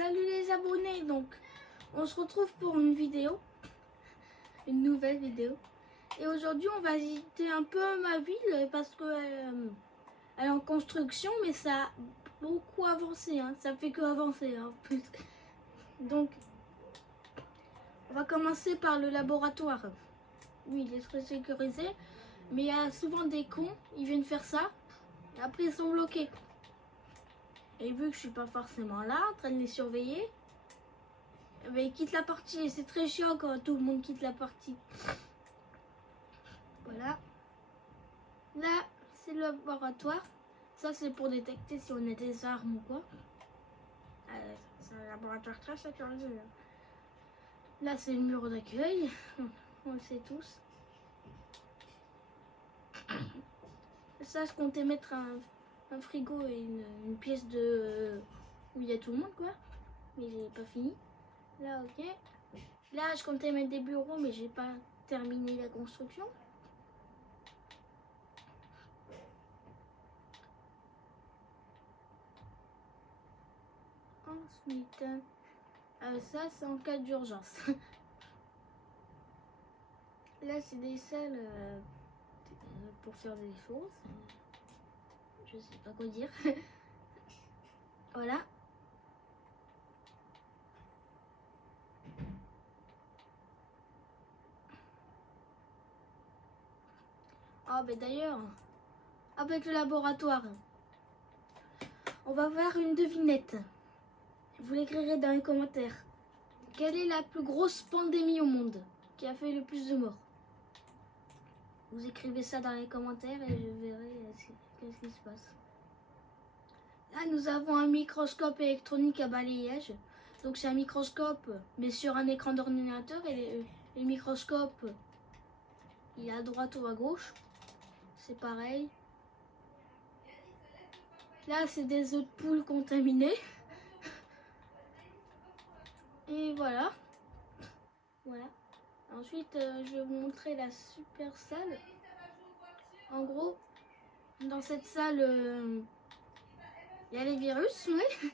Salut les abonnés, donc on se retrouve pour une une nouvelle vidéo. Et aujourd'hui on va visiter un peu ma ville parce que elle est en construction, mais ça a beaucoup avancé, hein. Ça fait que avancer en plus. Donc on va commencer par le laboratoire. Oui, il est très sécurisé, mais il y a souvent des cons, ils viennent faire ça, et après ils sont bloqués. Et vu que je suis pas forcément là, en train de les surveiller, mais ils quittent la partie et c'est très chiant quand tout le monde quitte la partie. Voilà. Là, c'est le laboratoire. Ça, c'est pour détecter si on a des armes ou quoi. C'est un laboratoire très sécurisé. Là, c'est le mur d'accueil. On le sait tous. Ça, je comptais mettre un frigo et une pièce de où il y a tout le monde, quoi. Mais j'ai pas fini. Là, ok. Là, je comptais mettre des bureaux, mais j'ai pas terminé la construction. Ensuite, ça, c'est en cas d'urgence. Là, c'est des salles pour faire des choses. Je sais pas quoi dire. Voilà. Ah, ben d'ailleurs, avec le laboratoire, on va voir une devinette. Vous l'écrirez dans les commentaires. Quelle est la plus grosse pandémie au monde qui a fait le plus de morts? Vous écrivez ça dans les commentaires et je verrai qu'est-ce qui se passe. Là, nous avons un microscope électronique à balayage. Donc, c'est un microscope, mais sur un écran d'ordinateur. Et les microscopes, il est à droite ou à gauche. C'est pareil. Là, c'est des œufs de poule contaminés. Et voilà. Voilà. Ensuite, je vais vous montrer la super salle. En gros, dans cette salle, il y a les virus, oui.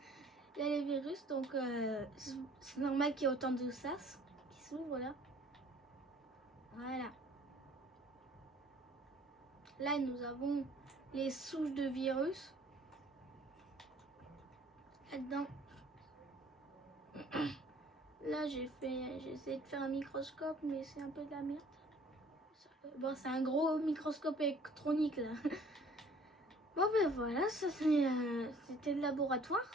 Il y a les virus, donc c'est normal qu'il y ait autant de sas qui s'ouvrent là. Voilà. Là, nous avons les souches de virus. Là-dedans. Là, j'ai essayé de faire un microscope, mais c'est un peu de la merde. Bon, c'est un gros microscope électronique là. Bon, ben voilà, ça c'était le laboratoire.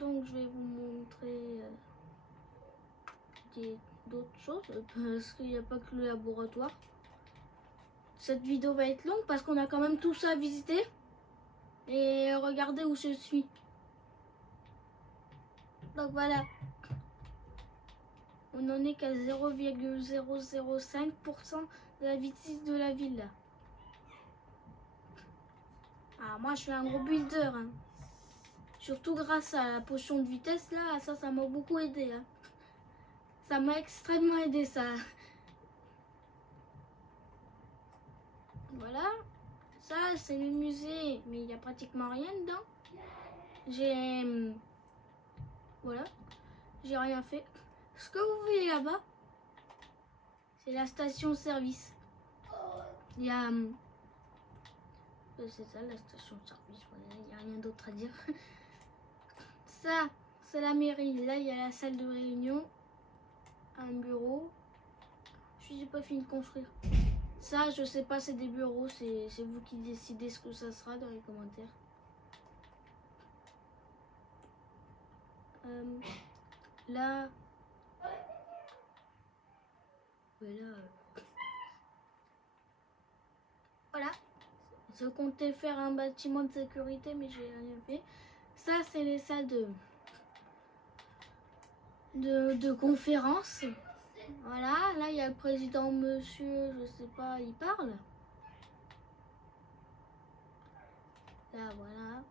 Donc, je vais vous montrer d'autres choses parce qu'il n'y a pas que le laboratoire. Cette vidéo va être longue parce qu'on a quand même tout ça à visiter. Et regardez où je suis. Donc voilà. On n'en est qu'à 0,005% de la vitesse de la ville. Ah, moi je suis un gros builder. Hein. Surtout grâce à la potion de vitesse là, ça m'a beaucoup aidé. Hein. Ça m'a extrêmement aidé ça. Voilà. Ça c'est le musée, mais il n'y a pratiquement rien dedans. Voilà. J'ai rien fait. Ce que vous voyez là-bas, c'est la station service. Il y a... c'est ça la station service, voilà, il n'y a rien d'autre à dire. Ça, c'est la mairie. Là, il y a la salle de réunion, un bureau. Je n'ai pas fini de construire. Ça, je sais pas, c'est des bureaux. C'est vous qui décidez ce que ça sera dans les commentaires. Là... Voilà. Je comptais faire un bâtiment de sécurité, mais j'ai rien fait. Ça, c'est les salles de conférence. Voilà, là, il y a le président, monsieur, je sais pas, il parle. Là, voilà.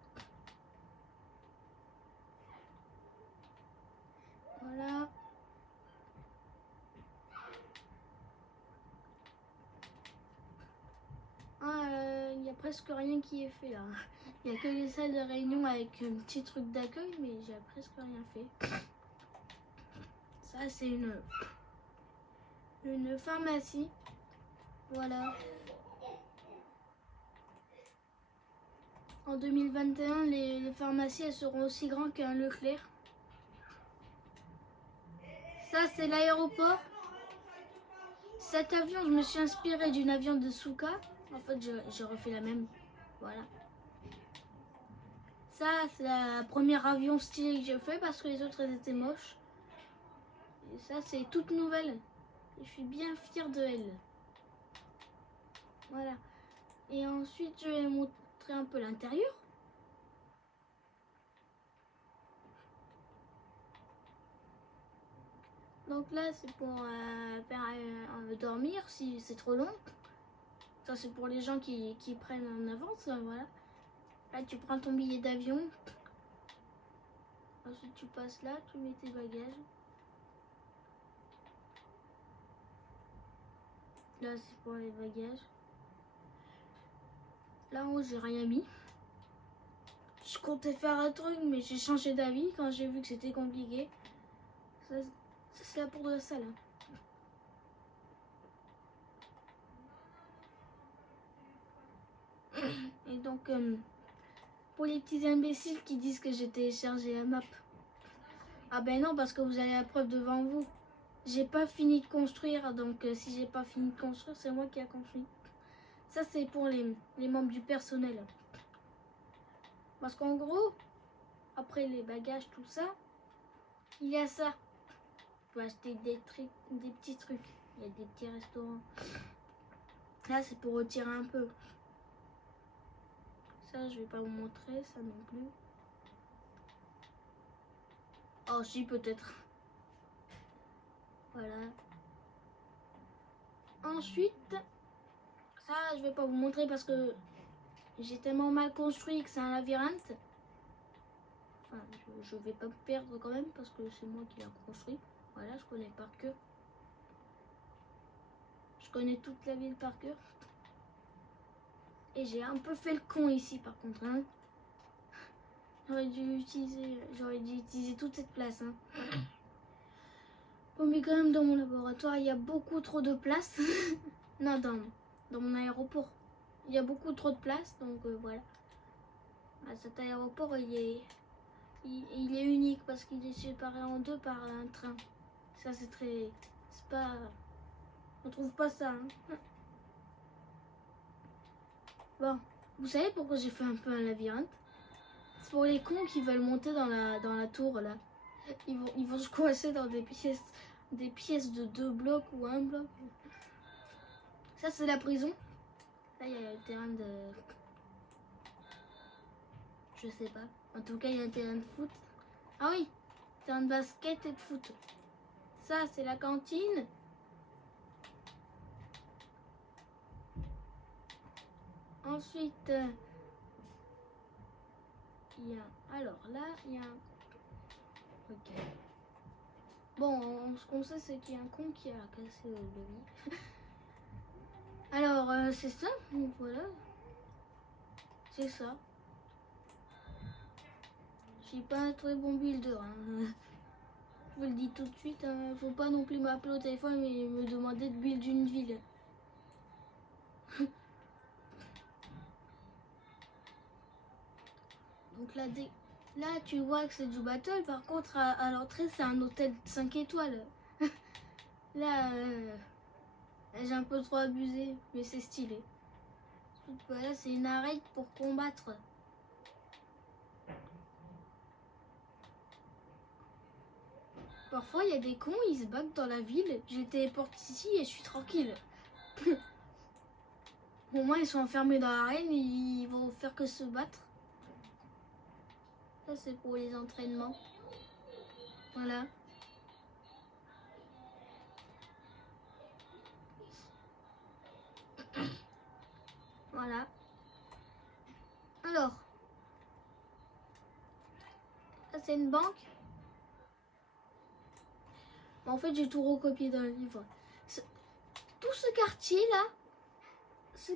Voilà. Ah, il n'y a presque rien qui est fait là. Il n'y a que les salles de réunion avec un petit truc d'accueil, mais j'ai presque rien fait. Ça, c'est une pharmacie. Voilà. En 2021, les pharmacies elles seront aussi grandes qu'un Leclerc. Ça, c'est l'aéroport. Cet avion, je me suis inspirée d'un avion de Suka. En fait, j'ai refait la même. Voilà. Ça, c'est la première avion stylé que j'ai fait parce que les autres, elles étaient moches. Et ça, c'est toute nouvelle. Et je suis bien fière de elle. Voilà. Et ensuite, je vais montrer un peu l'intérieur. Donc là, c'est pour faire dormir si c'est trop long. Ça, c'est pour les gens qui prennent en avance. Voilà. Là, tu prends ton billet d'avion. Ensuite, tu passes là, tu mets tes bagages. Là, c'est pour les bagages. Là en haut, j'ai rien mis. Je comptais faire un truc, mais j'ai changé d'avis quand j'ai vu que c'était compliqué. Ça c'est la porte de la salle. Et donc, pour les petits imbéciles qui disent que j'ai téléchargé la map. Ah ben non, parce que vous avez la preuve devant vous. J'ai pas fini de construire, donc si j'ai pas fini de construire, c'est moi qui a construit. Ça, c'est pour les membres du personnel. Parce qu'en gros, après les bagages, tout ça, il y a ça. Tu peux acheter des petits trucs. Il y a des petits restaurants. Là, c'est pour retirer un peu. Ça, je vais pas vous montrer, ça non plus. Oh, si, peut-être. Voilà. Ensuite, ça, je vais pas vous montrer parce que j'ai tellement mal construit que c'est un labyrinthe. Enfin, je vais pas me perdre quand même parce que c'est moi qui l'ai construit. Voilà, je connais par cœur. Je connais toute la ville par cœur. Et j'ai un peu fait le con ici par contre. Hein. J'aurais dû utiliser toute cette place. Hein. Bon, mais quand même, dans mon laboratoire, il y a beaucoup trop de place. Non, dans mon aéroport. Il y a beaucoup trop de place, donc voilà. Ah, cet aéroport, il est unique parce qu'il est séparé en deux par un train. Ça, c'est très... C'est pas... On trouve pas ça. Hein. Bon, vous savez pourquoi j'ai fait un peu un labyrinthe? C'est pour les cons qui veulent monter dans la tour, là. Ils vont se coincer dans des pièces de 2 blocs ou 1 bloc. Ça, c'est la prison. Là, il y a le terrain de... Je sais pas. En tout cas, il y a un terrain de foot. Ah oui, terrain de basket et de foot. Ça, c'est la cantine. Ensuite, il y a... Alors là, il y a... Ok. Bon, ce qu'on sait, c'est qu'il y a un con qui a cassé le lit. Alors, c'est ça. Donc voilà. C'est ça. Je suis pas un très bon builder. Hein. Je vous le dis tout de suite. Hein. Faut pas non plus m'appeler au téléphone et me demander de build une ville. Donc là, tu vois que c'est du battle. Par contre, à l'entrée, c'est un hôtel 5 étoiles. Là, j'ai un peu trop abusé, mais c'est stylé. Voilà, c'est une arène pour combattre. Parfois, il y a des cons, ils se battent dans la ville. J'ai téléporté ici et je suis tranquille. Au moins, ils sont enfermés dans l'arène et ils vont faire que se battre. Ça, c'est pour les entraînements. Voilà. Voilà. Alors, ça, c'est une banque. En fait, j'ai tout recopié dans le livre. Tout ce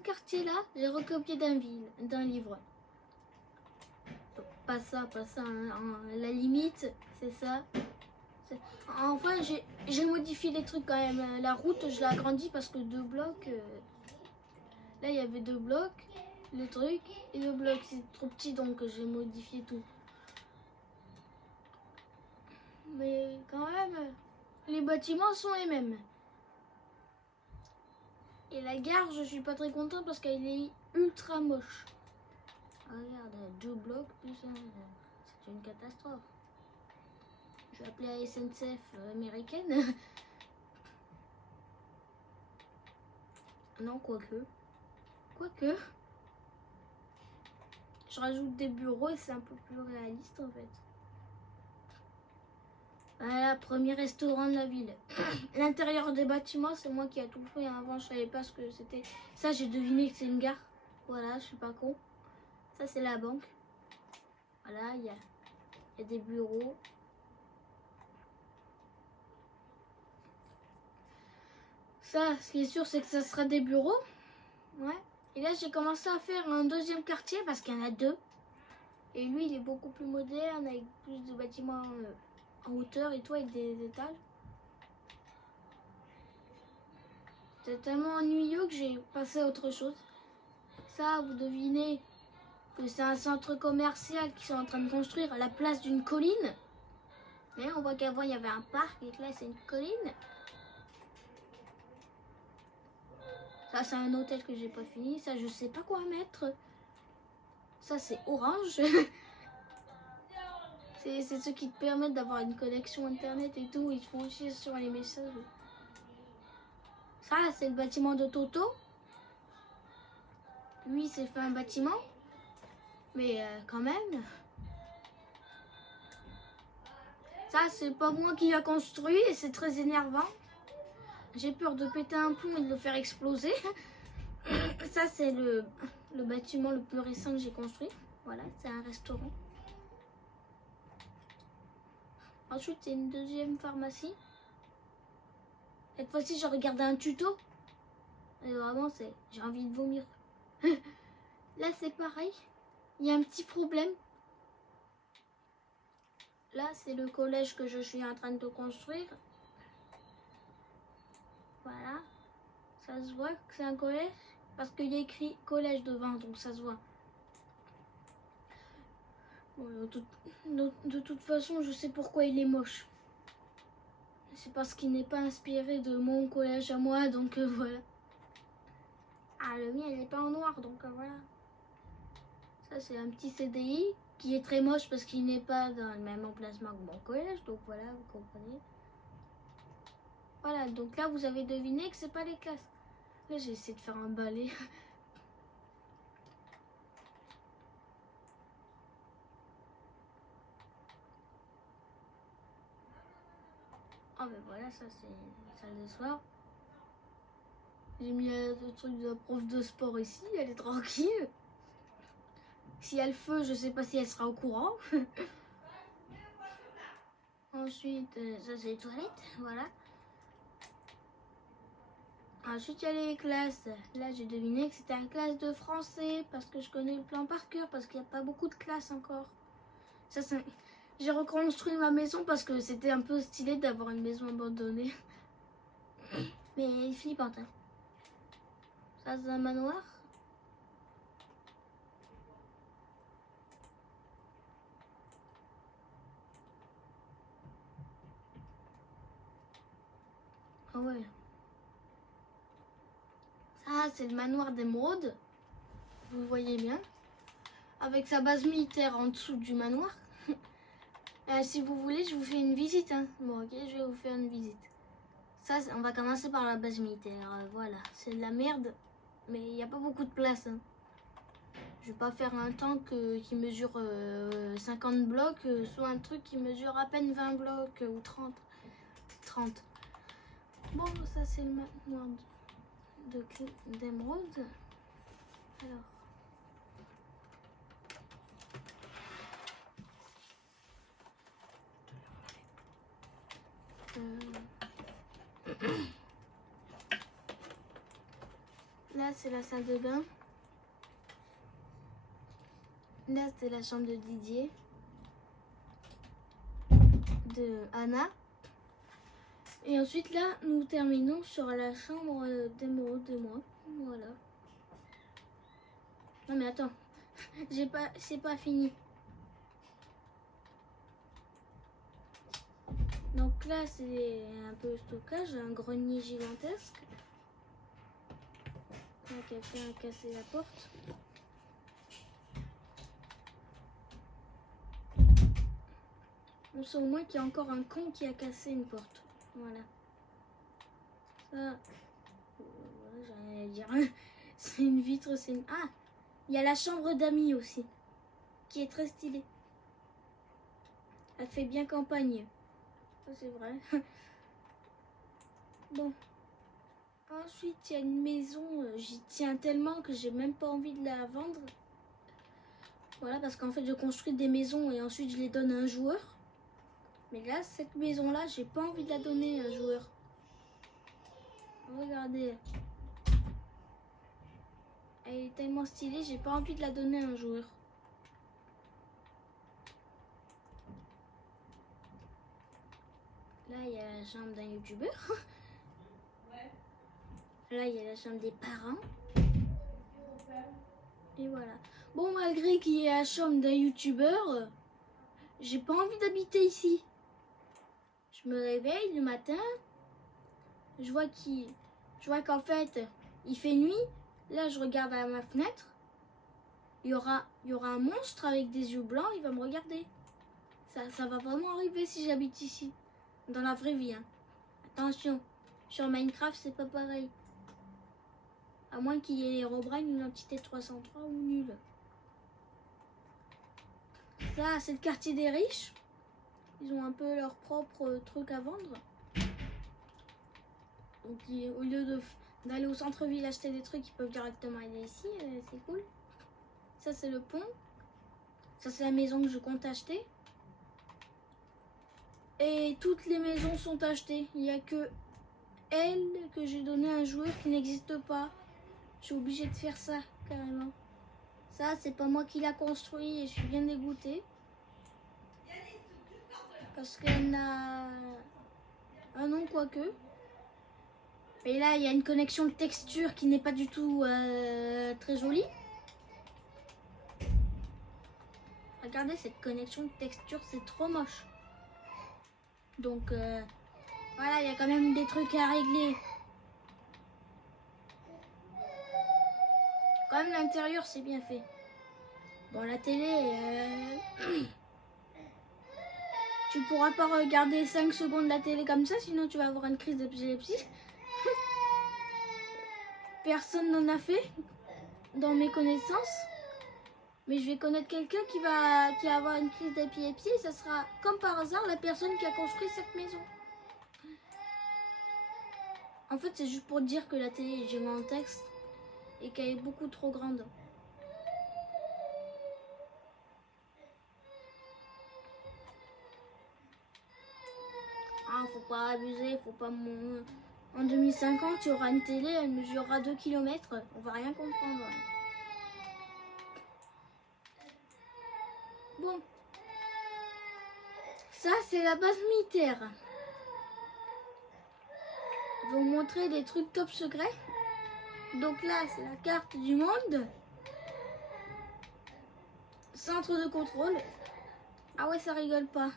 quartier-là, j'ai recopié d'un livre. Pas ça, hein. La limite, c'est ça. Enfin, j'ai modifié les trucs quand même. La route, je l'ai agrandie parce que 2 blocs. Là, il y avait 2 blocs, le truc, et 2 blocs. C'est trop petit, donc j'ai modifié tout. Mais quand même, les bâtiments sont les mêmes. Et la gare, je suis pas très contente parce qu'elle est ultra moche. Regarde, 2 blocs plus un. C'est une catastrophe. Je vais appeler la SNCF américaine. Non, quoique. Je rajoute des bureaux et c'est un peu plus réaliste en fait. Voilà, premier restaurant de la ville. L'intérieur des bâtiments, c'est moi qui a tout fait. Avant, je savais pas ce que c'était. Ça, j'ai deviné que c'est une gare. Voilà, je suis pas con. Ça, c'est la banque. Voilà, il y a des bureaux. Ça, ce qui est sûr, c'est que ça sera des bureaux. Ouais. Et là, j'ai commencé à faire un deuxième quartier parce qu'il y en a 2. Et lui, il est beaucoup plus moderne, avec plus de bâtiments en hauteur et tout, avec des étages. C'était tellement ennuyeux que j'ai passé à autre chose. Ça, vous devinez que c'est un centre commercial qu'ils sont en train de construire à la place d'une colline. Mais on voit qu'avant, il y avait un parc et que là, c'est une colline. Ça, c'est un hôtel que j'ai pas fini. Ça, je sais pas quoi mettre. Ça, c'est orange. C'est ce qui te permettent d'avoir une connexion internet et tout. Ils te font chier sur les messages. Ça, c'est le bâtiment de Toto. Lui, s'est fait un bâtiment. Mais quand même. Ça, c'est pas moi qui l'a construit et c'est très énervant. J'ai peur de péter un plomb et de le faire exploser. Ça, c'est le bâtiment le plus récent que j'ai construit. Voilà, c'est un restaurant. Ensuite, c'est une deuxième pharmacie. Cette fois-ci, j'ai regardé un tuto. Et vraiment, j'ai envie de vomir. Là, c'est pareil. Il y a un petit problème. Là, c'est le collège que je suis en train de construire. Voilà. Ça se voit que c'est un collège. Parce qu'il y a écrit collège devant, donc ça se voit. Bon, de toute façon, je sais pourquoi il est moche. C'est parce qu'il n'est pas inspiré de mon collège à moi, donc voilà. Ah, le mien, il n'est pas en noir, donc voilà. Ça, c'est un petit CDI qui est très moche parce qu'il n'est pas dans le même emplacement que mon collège, donc voilà, vous comprenez. Voilà, donc là, vous avez deviné que c'est pas les classes. Là, j'ai essayé de faire un balai. Ah ben voilà, ça c'est la salle de soir. J'ai mis le truc de la prof de sport ici, elle est tranquille. Si elle a le feu, je sais pas si elle sera au courant. Ensuite, ça c'est les toilettes, voilà. Ensuite, il y a les classes. Là, j'ai deviné que c'était une classe de français parce que je connais le plan par cœur, parce qu'il n'y a pas beaucoup de classes encore. Ça, j'ai reconstruit ma maison parce que c'était un peu stylé d'avoir une maison abandonnée. Mais flippante, hein. Ça, c'est un manoir. Ah ouais. Ça, c'est le manoir d'Émeraude. Vous voyez bien. Avec sa base militaire en dessous du manoir. Si vous voulez, je vous fais une visite. Hein. Bon, ok, je vais vous faire une visite. Ça, on va commencer par la base militaire. Voilà, c'est de la merde. Mais il n'y a pas beaucoup de place. Hein. Je vais pas faire un tank qui mesure 50 blocs, soit un truc qui mesure à peine 20 blocs ou 30. Bon, ça c'est le manoir d'Émeraude. Alors. Là, c'est la salle de bain. Là, c'est la chambre de Didier. De Anna. Et ensuite, là, nous terminons sur la chambre d'émeraude de moi. Voilà. Non, mais attends. C'est pas fini. Donc là, c'est un peu stockage, un grenier gigantesque. Là, quelqu'un a cassé la porte. On sait au moins qu'il y a encore un con qui a cassé une porte. Voilà. Ça, voilà, j'ai rien à dire. C'est une vitre, c'est une... Ah, il y a la chambre d'amis aussi, qui est très stylée. Elle fait bien campagne. Ça, c'est vrai. Bon. Ensuite, il y a une maison, j'y tiens tellement que j'ai même pas envie de la vendre. Voilà, parce qu'en fait, je construis des maisons et ensuite je les donne à un joueur. Mais là, cette maison-là, j'ai pas envie de la donner à un joueur. Regardez. Elle est tellement stylée, j'ai pas envie de la donner à un joueur. Là, il y a la chambre d'un youtubeur. Là, il y a la chambre des parents. Et voilà. Bon, malgré qu'il y ait la chambre d'un youtubeur, j'ai pas envie d'habiter ici. Je me réveille le matin, je vois qu'en fait, il fait nuit. Là, je regarde à ma fenêtre. Il y aura un monstre avec des yeux blancs, il va me regarder. Ça va vraiment arriver si j'habite ici. Dans la vraie vie. Hein. Attention, sur Minecraft, c'est pas pareil. À moins qu'il y ait Herobrine, une entité 303 ou nulle. Ça, c'est le quartier des riches. Ils ont un peu leur propre truc à vendre. Donc, au lieu d'aller au centre-ville acheter des trucs, ils peuvent directement aller ici. C'est cool. Ça, c'est le pont. Ça, c'est la maison que je compte acheter. Et toutes les maisons sont achetées. Il n'y a que elle que j'ai donné à un joueur qui n'existe pas. Je suis obligée de faire ça, carrément. Ça, c'est pas moi qui l'a construit et je suis bien dégoûtée. Parce qu'elle n'a... Ah non, quoique. Et là, il y a une connexion de texture qui n'est pas du tout très jolie. Regardez cette connexion de texture, c'est trop moche. Donc, voilà, il y a quand même des trucs à régler. Quand même, l'intérieur, c'est bien fait. Bon, la télé... Tu pourras pas regarder 5 secondes la télé comme ça, sinon tu vas avoir une crise d'épilepsie. Personne n'en a fait dans mes connaissances. Mais je vais connaître quelqu'un qui va avoir une crise d'épilepsie et ça sera comme par hasard la personne qui a construit cette maison. En fait, c'est juste pour dire que la télé est gigantesque et qu'elle est beaucoup trop grande. Ah, faut pas abuser, faut pas... En 2050, il y aura une télé, elle mesurera 2 km, on va rien comprendre. Bon. Ça, c'est la base militaire. Je vais vous montrer des trucs top secrets. Donc là, c'est la carte du monde. Centre de contrôle. Ah ouais, ça rigole pas.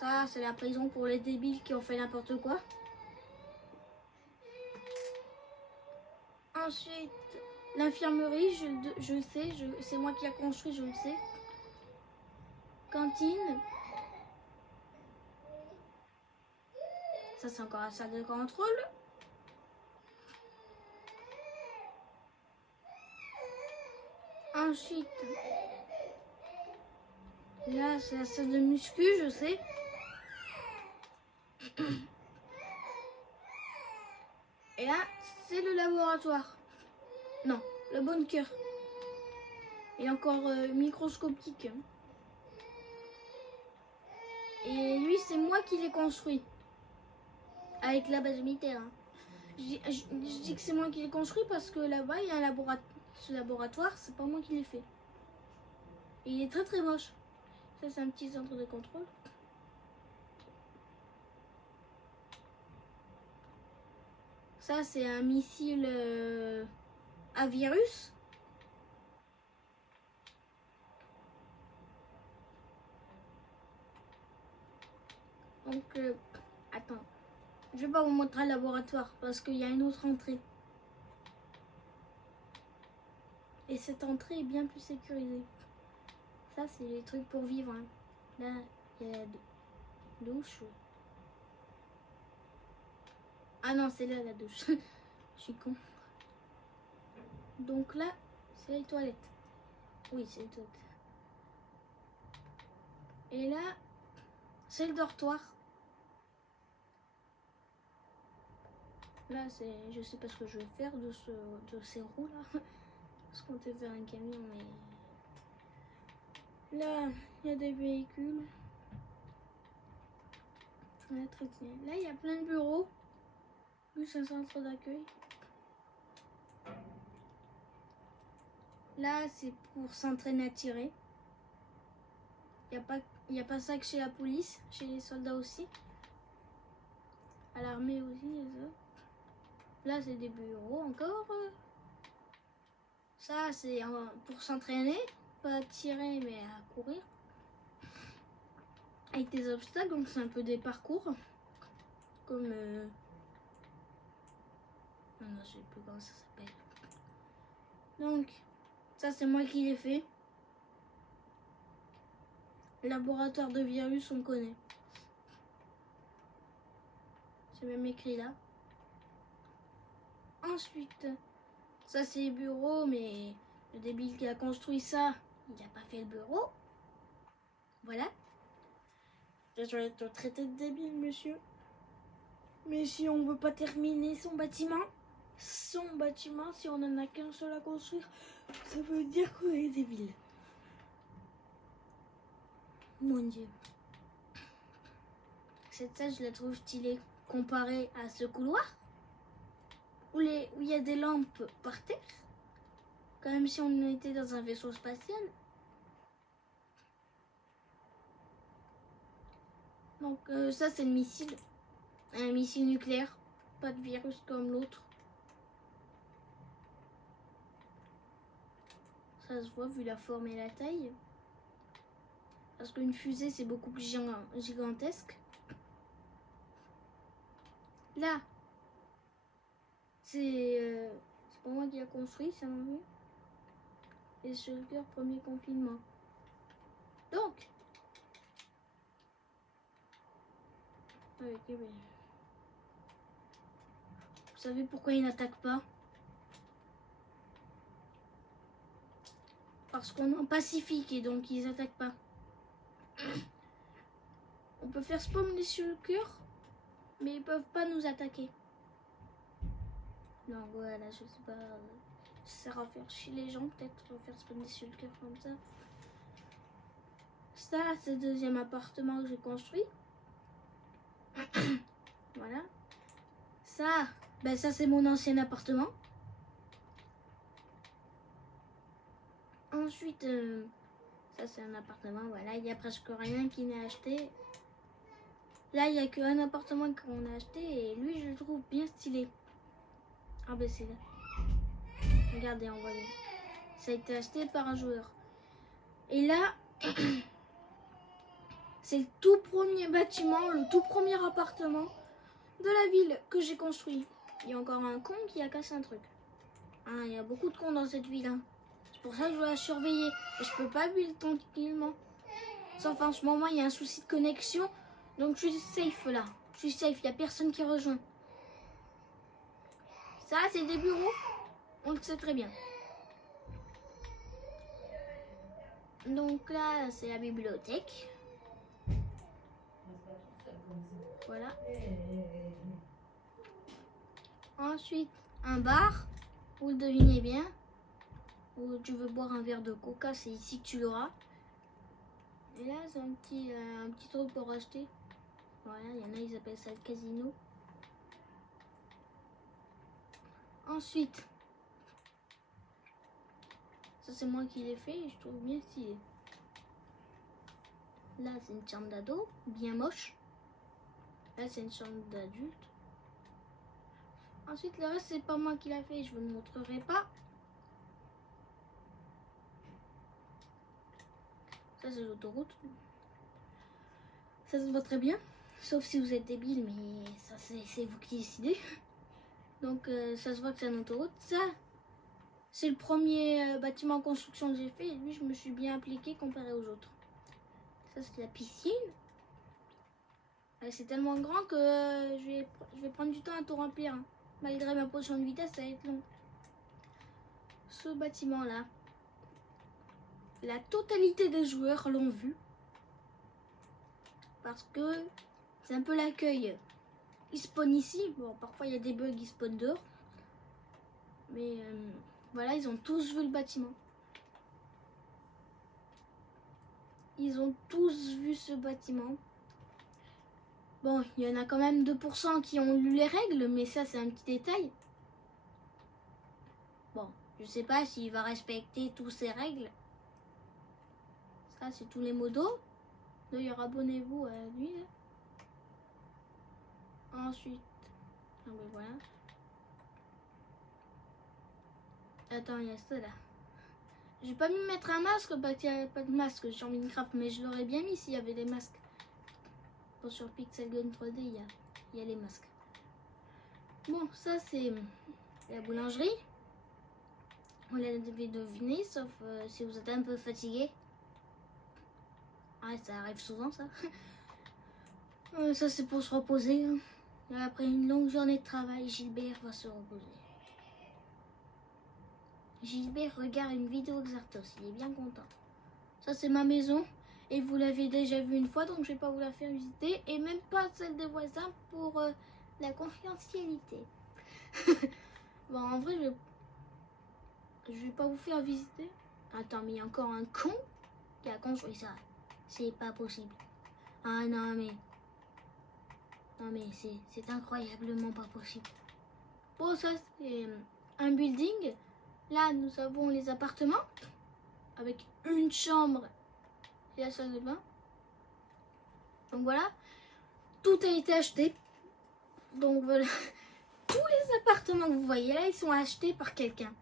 Ça, c'est la prison pour les débiles qui ont fait n'importe quoi. Ensuite, l'infirmerie, je le sais, c'est moi qui a construit, je le sais. Cantine. Ça, c'est encore la salle de contrôle. Ensuite, là, c'est la salle de muscu, je sais. Et là, c'est le laboratoire. Non, le bunker. Et encore microscopique. Et lui, c'est moi qui l'ai construit. Avec la base militaire. Hein. Je dis que c'est moi qui l'ai construit parce que là-bas, il y a un laboratoire. ce laboratoire, c'est pas moi qui l'ai fait. Et il est très très moche. Ça, c'est un petit centre de contrôle. Ça, c'est un missile à virus. Donc, attends. Je vais pas vous montrer le laboratoire parce qu'il y a une autre entrée. Et cette entrée est bien plus sécurisée. Ça, c'est les trucs pour vivre. Hein. Là, il y a la douche. Ah non, c'est là la douche. Je suis con. Donc là, c'est les toilettes. Oui, c'est les toilettes. Et là, c'est le dortoir. Là, c'est, je sais pas ce que je vais faire de ces roues là. Parce qu'on peut faire un camion, mais là, il y a des véhicules. Là, il y a plein de bureaux. Plus un centre d'accueil. Là, c'est pour s'entraîner à tirer. Il n'y a pas ça que chez la police, chez les soldats aussi. À l'armée aussi, ça. Là, c'est des bureaux encore. Ça, c'est pour s'entraîner. Pas à tirer, mais à courir. Avec des obstacles, donc c'est un peu des parcours. Comme... non, je sais plus comment ça s'appelle. Donc, ça, c'est moi qui l'ai fait. Laboratoire de virus, on connaît. C'est même écrit là. Ensuite, ça c'est les bureaux, mais le débile qui a construit ça, il n'a pas fait le bureau. Voilà. Je vais être traité de débile, monsieur. Mais si on veut pas terminer son bâtiment, si on en a qu'un seul à construire, ça veut dire qu'on est débile. Mon Dieu. Cette salle, je la trouve stylée comparée à ce couloir où il y a des lampes par terre, comme si on était dans un vaisseau spatial. Donc ça, c'est le missile. Un missile nucléaire, pas de virus comme l'autre. Ça se voit vu la forme et la taille. Parce qu'une fusée, c'est beaucoup plus gigantesque. Là, c'est pas moi qui a construit, c'est mon vieux. Et c'est le cœur premier confinement. Donc, avec, vous savez pourquoi ils n'attaquent pas? Parce qu'on est en Pacifique et donc ils attaquent pas. On peut faire spawner sur le cœur, mais ils peuvent pas nous attaquer. Non, voilà, je sais pas. Ça sert à faire chier les gens, peut-être faire spawner sur le cœur comme ça. Ça, c'est le deuxième appartement que j'ai construit. Voilà. Ça, ben ça c'est mon ancien appartement. Ensuite, ça c'est un appartement, voilà, il n'y a presque rien qui n'est acheté. Là, il n'y a qu'un appartement qu'on a acheté et lui, je le trouve bien stylé. Ah ben c'est là. Regardez, on voit. Ça a été acheté par un joueur. Et là, c'est le tout premier bâtiment, le tout premier appartement de la ville que j'ai construit. Il y a encore un con qui a cassé un truc. Hein, il y a beaucoup de cons dans cette ville. Hein. C'est pour ça que je dois la surveiller. Et je peux pas vivre tranquillement. Sauf en ce moment, il y a un souci de connexion. Donc je suis safe là. Je suis safe, il n'y a personne qui rejoint. Ça, c'est des bureaux. On le sait très bien. Donc là, c'est la bibliothèque. Voilà. Ensuite, un bar. Vous le devinez bien. Où tu veux boire un verre de coca, c'est ici que tu l'auras. Et là, c'est un petit truc pour acheter. Voilà, il y en a, ils appellent ça le casino. Ensuite, Ça c'est moi qui l'ai fait et je trouve bien stylé. Là c'est une chambre d'ado, bien moche. Là c'est une chambre d'adulte. Ensuite le reste c'est pas moi qui l'a fait, je vous le montrerai pas. Ça c'est l'autoroute. Ça se voit très bien. Sauf si vous êtes débile, mais ça c'est vous qui décidez. Donc ça se voit que c'est une autoroute. Ça, c'est le premier bâtiment en construction que j'ai fait. Et lui, je me suis bien appliqué comparé aux autres. Ça, c'est la piscine. C'est tellement grand que je vais prendre du temps à tout remplir. Hein. Malgré ma position de vitesse, ça va être long. Ce bâtiment-là, la totalité des joueurs l'ont vu. Parce que c'est un peu l'accueil. Ils spawnent ici. Bon, parfois, il y a des bugs, ils spawnent dehors. Mais voilà, ils ont tous vu le bâtiment. Ils ont tous vu ce bâtiment. Bon, il y en a quand même 2% qui ont lu les règles, mais ça, c'est un petit détail. Bon, je sais pas s'il va respecter toutes ces règles. Ça, c'est tous les modos. D'ailleurs, abonnez-vous à lui. Là. Ensuite, ah ben voilà. Attends, il y a ça là. J'ai pas mis mettre un masque parce qu'il n'y avait pas de masque sur Minecraft, mais je l'aurais bien mis s'il y avait des masques. Bon, sur Pixel Gun 3D, il y a les masques. Bon, ça c'est la boulangerie. Vous l'avez deviné, sauf si vous êtes un peu fatigué. Ouais, ça arrive souvent ça. Ça c'est pour se reposer. Hein. Et après une longue journée de travail, Gilbert va se reposer. Gilbert regarde une vidéo Xartos, il est bien content. Ça c'est ma maison et vous l'avez déjà vue une fois, donc je vais pas vous la faire visiter. Et même pas celle des voisins pour la confidentialité. Bon, en vrai, je vais pas vous faire visiter. Attends, mais il y a encore un con qui a construit ça. C'est pas possible. Ah non, mais... Non, mais c'est incroyablement pas possible. Bon, ça, c'est un building. Là, nous avons les appartements. Avec une chambre et la salle de bain. Donc voilà. Tout a été acheté. Donc voilà. Tous les appartements que vous voyez là, ils sont achetés par quelqu'un.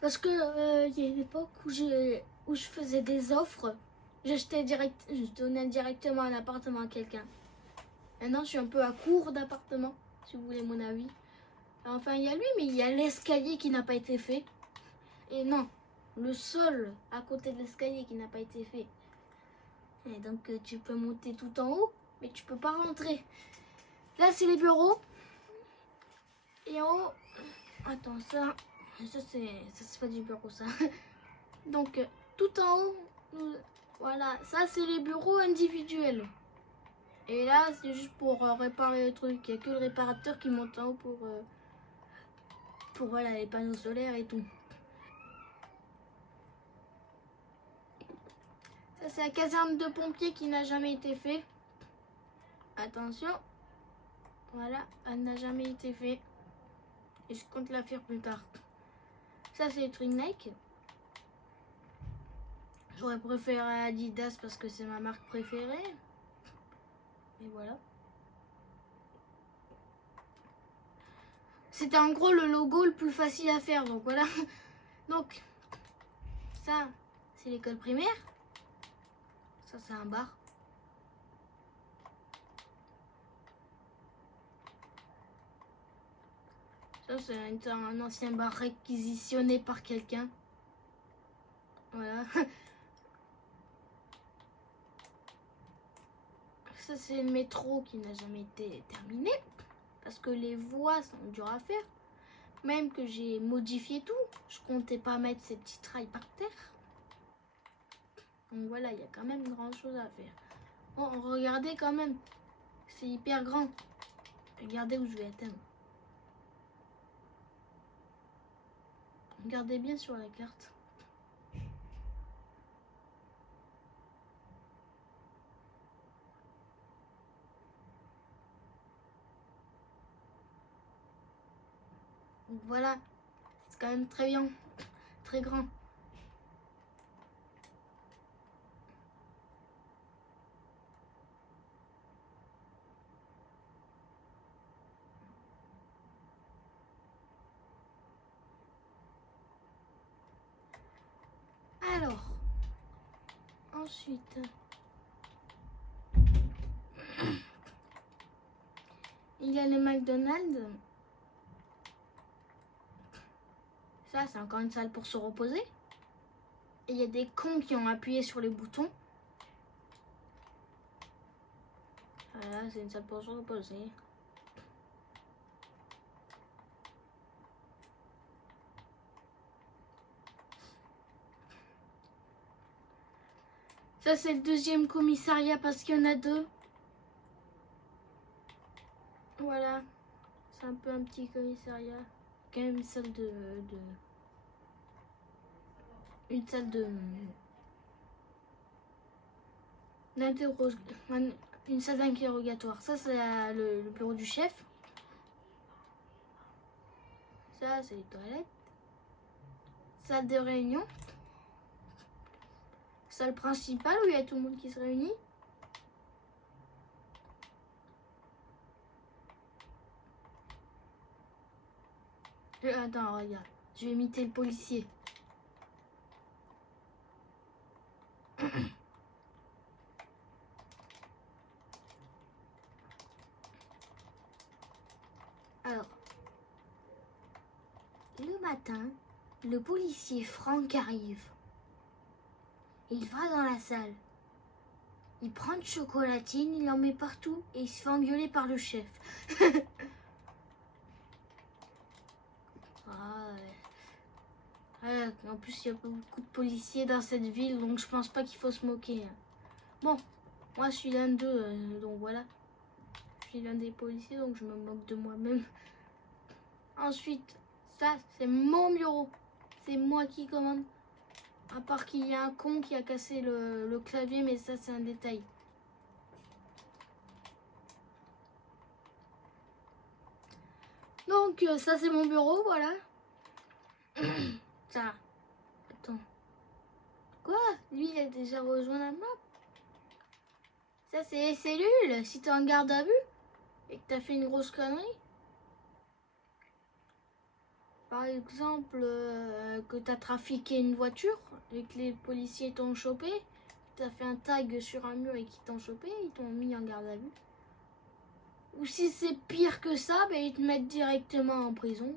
Parce que il y a une époque où je faisais des offres, je donnais directement un appartement à quelqu'un. Maintenant, je suis un peu à court d'appartement, si vous voulez mon avis. Enfin, il y a lui, mais il y a l'escalier qui n'a pas été fait. Et non, le sol à côté de l'escalier qui n'a pas été fait. Et donc, tu peux monter tout en haut, mais tu peux pas rentrer. Là, c'est les bureaux. Et en haut, attends, ça c'est pas du bureau, ça. Donc, tout en haut, voilà, ça c'est les bureaux individuels. Et là, c'est juste pour réparer le truc. Il n'y a que le réparateur qui monte en haut pour voilà, les panneaux solaires et tout. Ça, c'est la caserne de pompiers qui n'a jamais été fait. Attention. Voilà, elle n'a jamais été fait. Et je compte la faire plus tard. Ça, c'est le truc Nike. J'aurais préféré Adidas parce que c'est ma marque préférée. Et voilà. C'était en gros le logo le plus facile à faire. Donc voilà. Donc, ça, c'est l'école primaire. Ça, c'est un bar. Ça, c'est un ancien bar réquisitionné par quelqu'un. Voilà. Ça, c'est le métro qui n'a jamais été terminé. Parce que les voies sont dures à faire. Même que j'ai modifié tout. Je comptais pas mettre ces petits rails par terre. Donc voilà, il y a quand même grand chose à faire. Bon, regardez quand même. C'est hyper grand. Regardez où je vais atteindre. Regardez bien sur la carte. Donc voilà quand même très bien, très grand. Alors, ensuite, il y a le McDonald's. Ça, c'est encore une salle pour se reposer. Et il y a des cons qui ont appuyé sur les boutons. Voilà, c'est une salle pour se reposer. Ça, c'est le deuxième commissariat parce qu'il y en a deux. Voilà. C'est un peu un petit commissariat. Quand même une salle une salle une salle d'interrogatoire. Ça, c'est le bureau du chef. Ça, c'est les toilettes. Salle de réunion. Salle principale où il y a tout le monde qui se réunit. Attends, regarde. Je vais imiter le policier. Alors, le matin, le policier Franck arrive. Il va dans la salle. Il prend une chocolatine, il en met partout et il se fait engueuler par le chef. En plus, il y a beaucoup de policiers dans cette ville, donc je pense pas qu'il faut se moquer. Bon, moi je suis l'un d'eux, donc voilà. Je suis l'un des policiers, donc je me moque de moi-même. Ensuite, ça, c'est mon bureau. C'est moi qui commande. À part qu'il y a un con qui a cassé le clavier, mais ça, c'est un détail. Donc, ça, c'est mon bureau, voilà. Ça. Attends. Quoi? Lui, il a déjà rejoint la map. Ça, c'est les cellules. Si t'es en garde à vue et que t'as fait une grosse connerie. Par exemple, que t'as trafiqué une voiture et que les policiers t'ont chopé. T'as fait un tag sur un mur et qu'ils t'ont chopé, ils t'ont mis en garde à vue. Ou si c'est pire que ça, ben, ils te mettent directement en prison.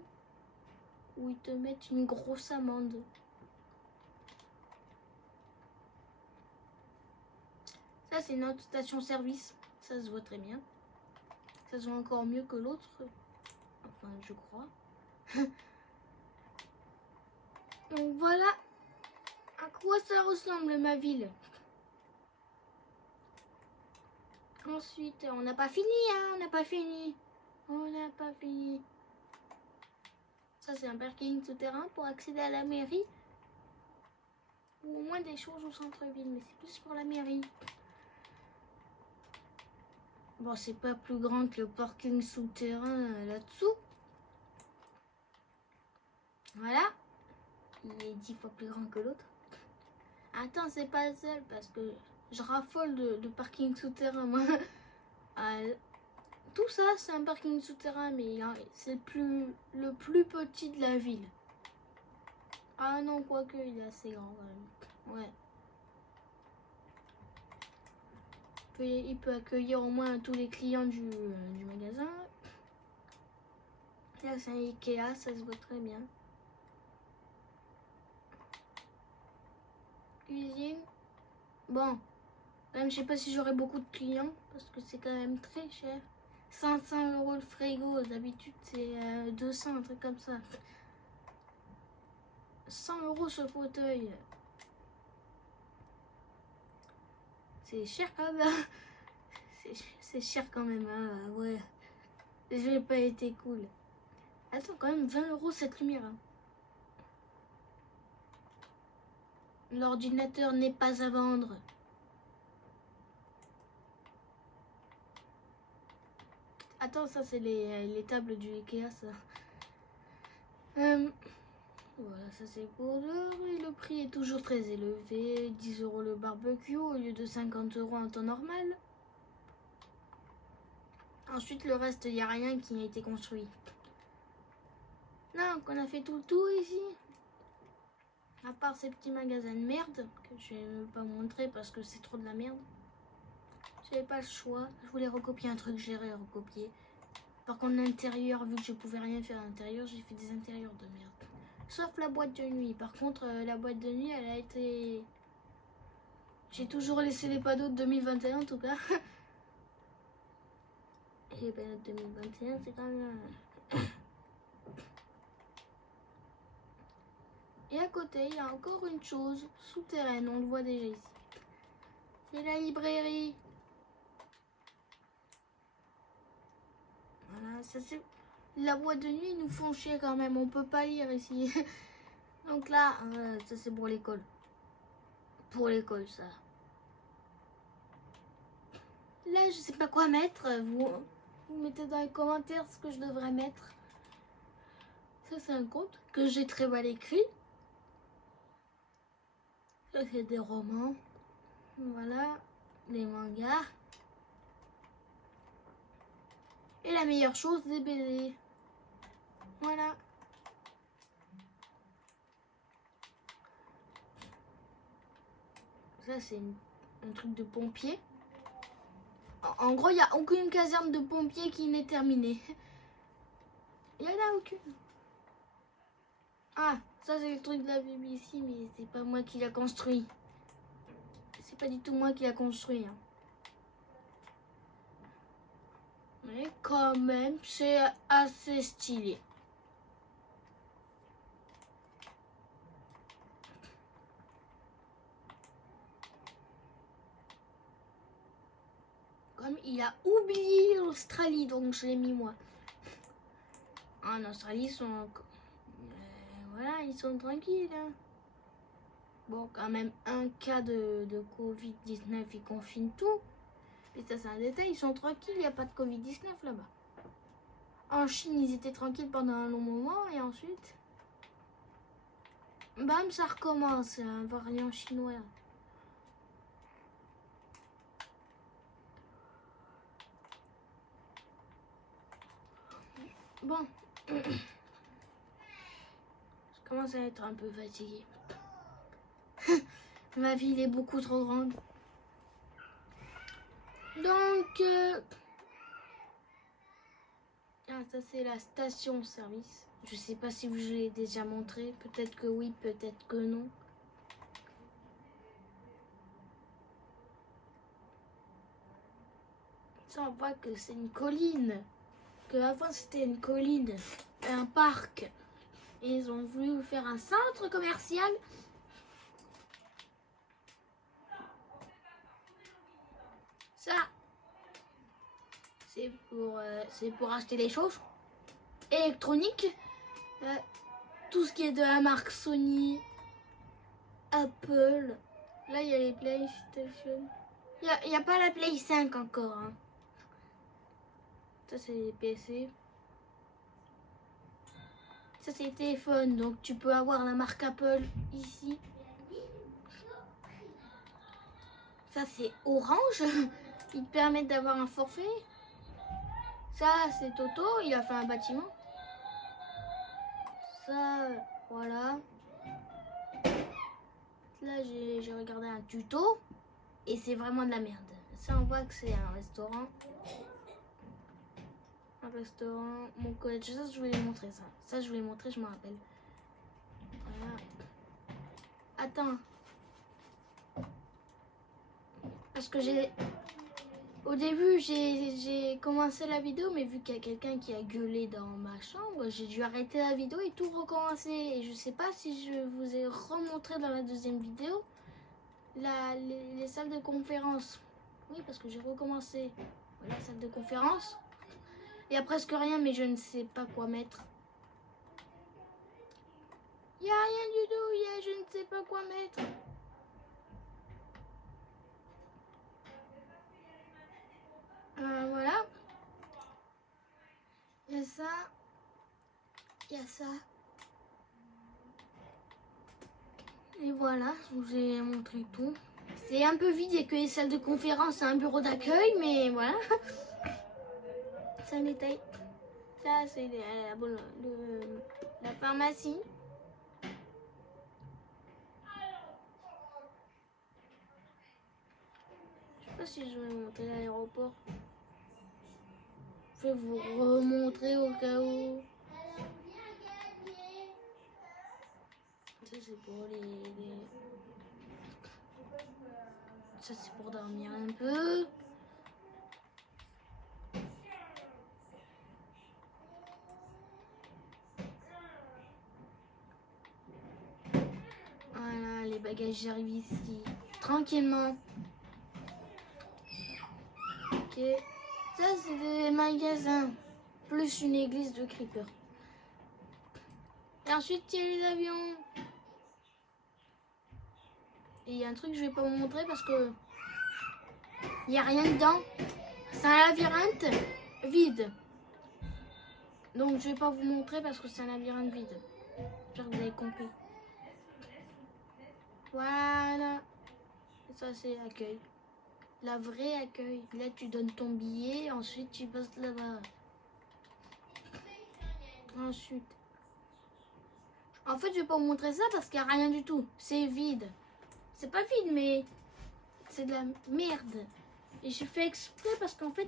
Ou ils te mettent une grosse amende. Ça, c'est notre station-service. Ça se voit très bien. Ça se voit encore mieux que l'autre. Enfin, je crois. Donc voilà à quoi ça ressemble ma ville. Ensuite, on n'a pas fini, hein, on n'a pas fini. On n'a pas fini. Ça, c'est un parking souterrain pour accéder à la mairie. Ou au moins des choses au centre-ville, mais c'est plus pour la mairie. Bon, c'est pas plus grand que le parking souterrain là-dessous. Voilà. Il est 10 fois plus grand que l'autre. Attends, c'est pas le seul parce que je raffole de parking souterrain, moi. Tout ça, c'est un parking souterrain, mais c'est le plus petit de la ville. Ah non, quoique, il est assez grand quand même. Ouais. Il peut accueillir au moins tous les clients du magasin. Là, c'est un Ikea, ça se voit très bien. Cuisine. Bon, quand même, je sais pas si j'aurai beaucoup de clients parce que c'est quand même très cher. 500 € le frigo, d'habitude c'est 200, un truc comme ça. 100 € ce fauteuil. C'est cher quand même. C'est cher quand même, hein, ouais. J'ai pas été cool. Attends, quand même 20 € cette lumière. Hein. L'ordinateur n'est pas à vendre. Attends, ça c'est les tables du Ikea, ça. Voilà, ça c'est pour l'heure. Et le prix est toujours très élevé. 10 € le barbecue au lieu de 50 € en temps normal. Ensuite, le reste, il n'y a rien qui a été construit. Donc, on a fait tout le tour ici. À part ces petits magasins de merde que je vais même pas montrer parce que c'est trop de la merde. J'avais pas le choix. Je voulais recopier un truc, j'ai recopié. Par contre, l'intérieur, vu que je pouvais rien faire à l'intérieur, j'ai fait des intérieurs de merde. Sauf la boîte de nuit. Par contre, la boîte de nuit, elle a été... J'ai toujours laissé les panneaux de 2021 en tout cas. Et les panneaux de 2021, c'est quand même... Et à côté, il y a encore une chose souterraine, on le voit déjà ici. C'est la librairie. Voilà, ça c'est... La boîte de nuit, ils nous font chier quand même, on peut pas lire ici. Donc là, ça c'est pour l'école. Pour l'école, ça. Là, je sais pas quoi mettre. Vous mettez dans les commentaires ce que je devrais mettre. Ça, c'est un conte que j'ai très mal écrit. Ça, c'est des romans. Voilà, des mangas. Et la meilleure chose, des BD. Voilà. Ça, c'est un truc de pompier. En gros, il n'y a aucune caserne de pompiers qui n'est terminée. Il n'y en a aucune. Ah, ça, c'est le truc de la BBC, mais c'est pas moi qui l'a construit. C'est pas du tout moi qui l'a construit. Hein. Mais quand même, c'est assez stylé. Comme il a oublié l'Australie, donc je l'ai mis moi. En Australie, ils sont... voilà, ils sont tranquilles. Hein. Bon, quand même, un cas de Covid-19, ils confinent tout. Mais ça, c'est un détail, ils sont tranquilles, il n'y a pas de Covid-19 là-bas. En Chine, ils étaient tranquilles pendant un long moment et ensuite... bam, ça recommence, un variant chinois. Bon, je commence à être un peu fatiguée. Ma ville est beaucoup trop grande. Donc, ah, ça c'est la station-service. Je sais pas si je l'ai déjà montré. Peut-être que oui, peut-être que non. Ça, on voit que c'est une colline. Que avant c'était une colline, un parc. Et ils ont voulu faire un centre commercial. Ça, c'est pour acheter des choses électroniques. Tout ce qui est de la marque Sony, Apple. Là, il y a les PlayStation. Il n'y a pas la Play 5 encore. Hein. Ça, c'est les PC. Ça, c'est les téléphones. Donc, tu peux avoir la marque Apple ici. Ça, c'est Orange. Ils te permettent d'avoir un forfait. Ça, c'est Toto. Il a fait un bâtiment. Ça, voilà. Là, j'ai regardé un tuto. Et c'est vraiment de la merde. Ça, on voit que c'est un restaurant. Un restaurant. Mon collège. Ça, je voulais montrer ça. Ça, je voulais montrer, je me rappelle. Voilà. Attends. Parce que au début, j'ai commencé la vidéo, mais vu qu'il y a quelqu'un qui a gueulé dans ma chambre, j'ai dû arrêter la vidéo et tout recommencer. Et je sais pas si je vous ai remontré dans la deuxième vidéo les salles de conférence. Oui, parce que j'ai recommencé. Voilà, salle de conférence. Il y a presque rien, mais je ne sais pas quoi mettre. Il n'y a rien du tout, je ne sais pas quoi mettre. Voilà. Il y a ça. Il y a ça. Et voilà, je vous ai montré tout. C'est un peu vide, il n'y a que les salles de conférence et un bureau d'accueil, mais voilà. C'est un détail. Ça, c'est la pharmacie. Je sais pas si je vais montrer l'aéroport. Je vais vous remontrer au cas où. Ça, c'est pour Ça, c'est pour dormir un peu. Voilà, les bagages arrivent ici. Tranquillement. Ok. Ça, c'est des magasins. Plus une église de creepers. Et ensuite, il y a les avions. Et il y a un truc que je vais pas vous montrer parce que il n'y a rien dedans. C'est un labyrinthe vide. Donc je vais pas vous montrer parce que c'est un labyrinthe vide. J'espère que vous avez compris. Voilà. Et ça c'est l'accueil. La vraie accueil. Là tu donnes ton billet, ensuite tu passes là-bas. Ensuite. En fait je vais pas vous montrer ça parce qu'il n'y a rien du tout. C'est vide. C'est pas vide mais c'est de la merde. Et je fais exprès parce qu'en fait,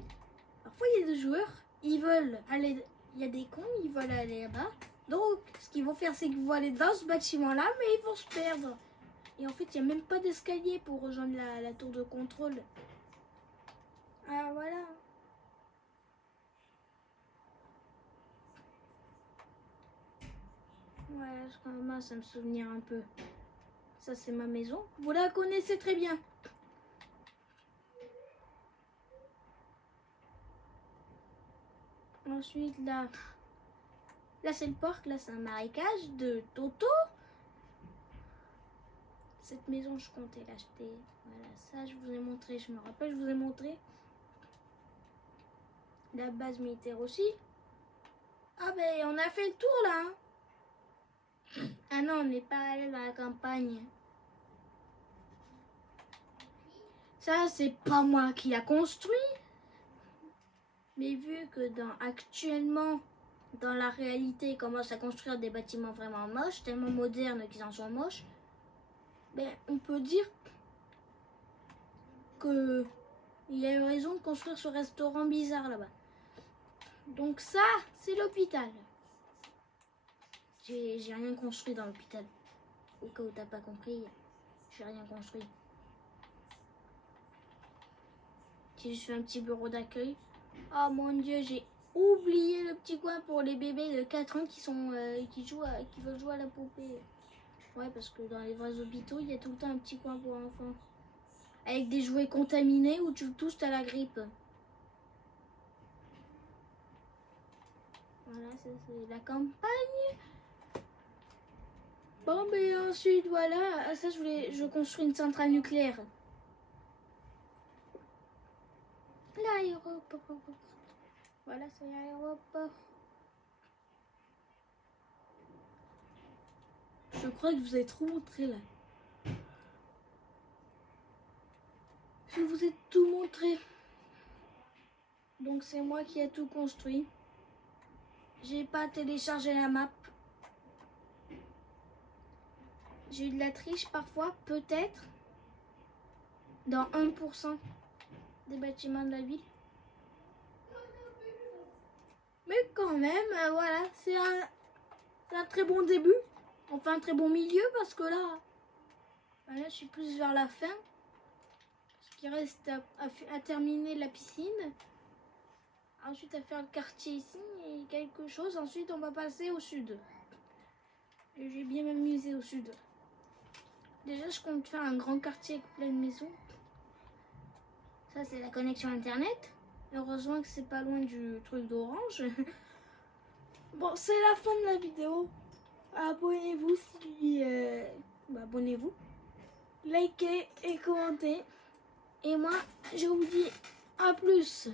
parfois il y a des joueurs, ils veulent aller, il y a des cons, ils veulent aller là-bas. Donc, ce qu'ils vont faire, c'est qu'ils vont aller dans ce bâtiment-là, mais ils vont se perdre. Et en fait, il n'y a même pas d'escalier pour rejoindre la tour de contrôle. Ah, voilà. Voilà, je commence à me souvenir un peu. Ça, c'est ma maison. Vous la connaissez très bien. Ensuite, là c'est le parc, là c'est un marécage de Toto. Cette maison, je comptais l'acheter. Voilà, ça je vous ai montré, je me rappelle, je vous ai montré. La base militaire aussi. Ah ben, on a fait le tour là. Hein. Ah non, on n'est pas allé dans la campagne. Ça, c'est pas moi qui l'a construit. Mais vu que actuellement, dans la réalité, ils commencent à construire des bâtiments vraiment moches, tellement modernes qu'ils en sont moches, ben, on peut dire que il y a eu raison de construire ce restaurant bizarre là-bas. Donc ça, c'est l'hôpital. J'ai rien construit dans l'hôpital. Au cas où t'as pas compris, j'ai rien construit. J'ai juste fait un petit bureau d'accueil. Oh mon dieu, j'ai oublié le petit coin pour les bébés de 4 ans qui veulent jouer à la poupée. Ouais, parce que dans les vrais hôpitaux, il y a tout le temps un petit coin pour enfants. Avec des jouets contaminés où tu le touches, t'as la grippe. Voilà, ça c'est la campagne. Bon, mais ensuite, voilà. Ah, ça, je construis une centrale nucléaire. L'aéroport. Voilà, c'est l'aéroport. Je crois que je vous ai trop montré là. Je vous ai tout montré. Donc c'est moi qui ai tout construit. J'ai pas téléchargé la map. J'ai eu de la triche parfois, peut-être. Dans 1% des bâtiments de la ville. Mais quand même, voilà, c'est un très bon début. Enfin, un très bon milieu parce que là, je suis plus vers la fin. Parce qu'il reste à terminer la piscine. Ensuite, à faire le quartier ici et quelque chose. Ensuite, on va passer au sud. Et j'ai bien m'amusé au sud. Déjà, je compte faire un grand quartier avec plein de maisons. Ça, c'est la connexion internet. Heureusement que c'est pas loin du truc d'Orange. Bon, c'est la fin de la vidéo. Abonnez-vous si... abonnez-vous. Likez et commentez. Et moi, je vous dis à plus.